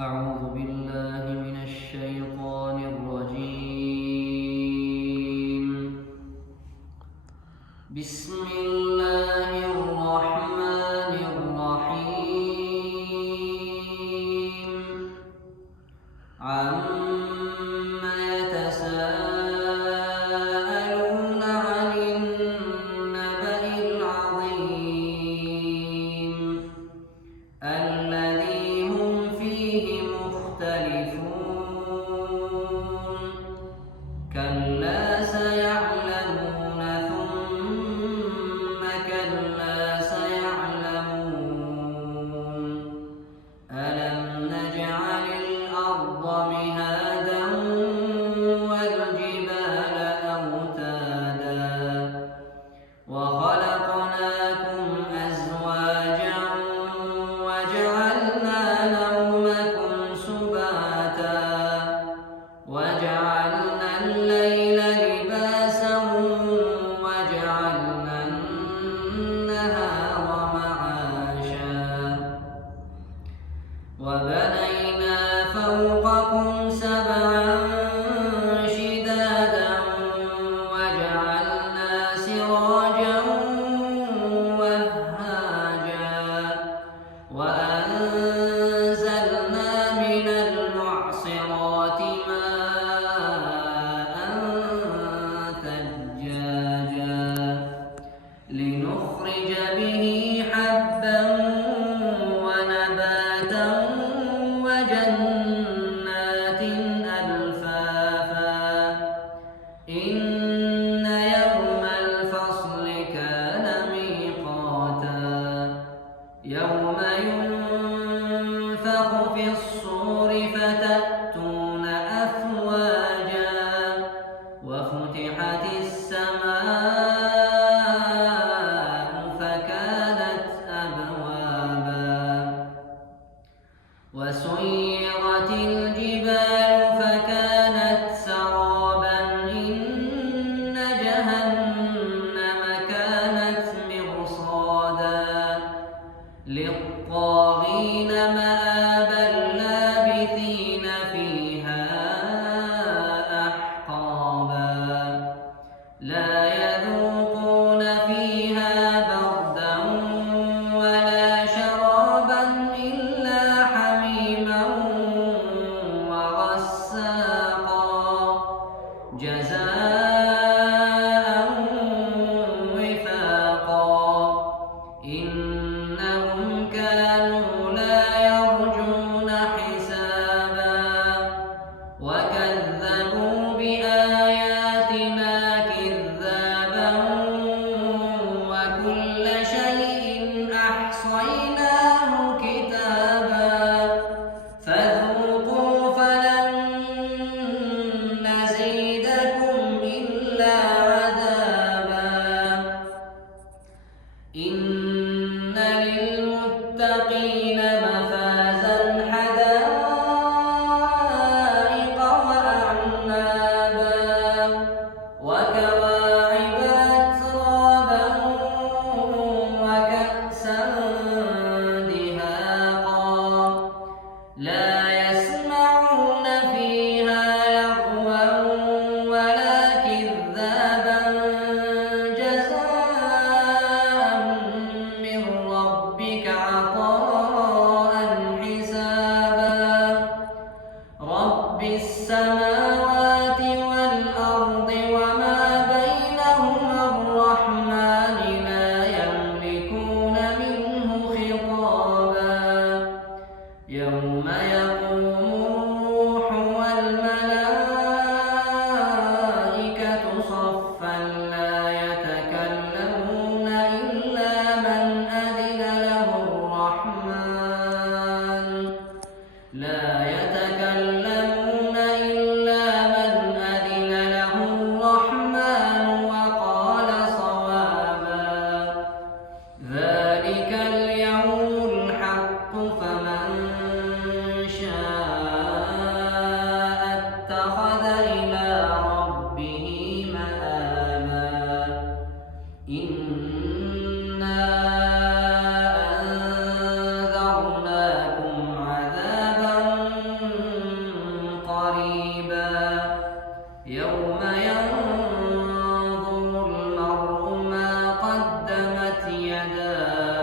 أعوذ بالله من الشيطان الرجيم. بسم الله الرحمن الرحيم. عما يتساءلون عن النبأ العظيم الذي هم فيه مختلفون. كلا سيعلمون ثم كلا سيعلمون. ألم نجعل الأرض مهادا والجبال أوتادا وخلقناكم أزواجا وجعلنا نومكم سباتا وجعلنا الليل لباسا وجعلنا النهار معاشا وبنينا فوقكم سبعا شدادا وجعلنا سراجا وهاجا وأنزلنا من المعصرات ماء ثجاجا لنخرج به حبا ونباتا وجنات ألفافا. إن يوم الفصل كان ميقاتا يوم ينفخ في الصور فتأتون أفواجا وفتحت السماء فكانت أبوابا وسيرت الجبال فكانت سرابا. إن جهنم كانت مرصادا للطاغين مآبا لابثين فيها أحقابا. لا يذوقون فيها بردا ولا شرابا إلا حميما وغساقا جزاء وفاقا. إنهم كانوا لا يرجون حسابا وكذبوا بآياتنا كذابا وكل شيء أحصيناه كتابا فذوقوا فلن نزيدكم إلا عذابا. إن للمتقين مفازا حدائق وأعنابا وكواعب أترابا وكأسا دهاقا. لا يسمعون فيها لغوا ولا كذابا جزاء من ربك عطاء يوم ينظر المرء ما قدمت يداه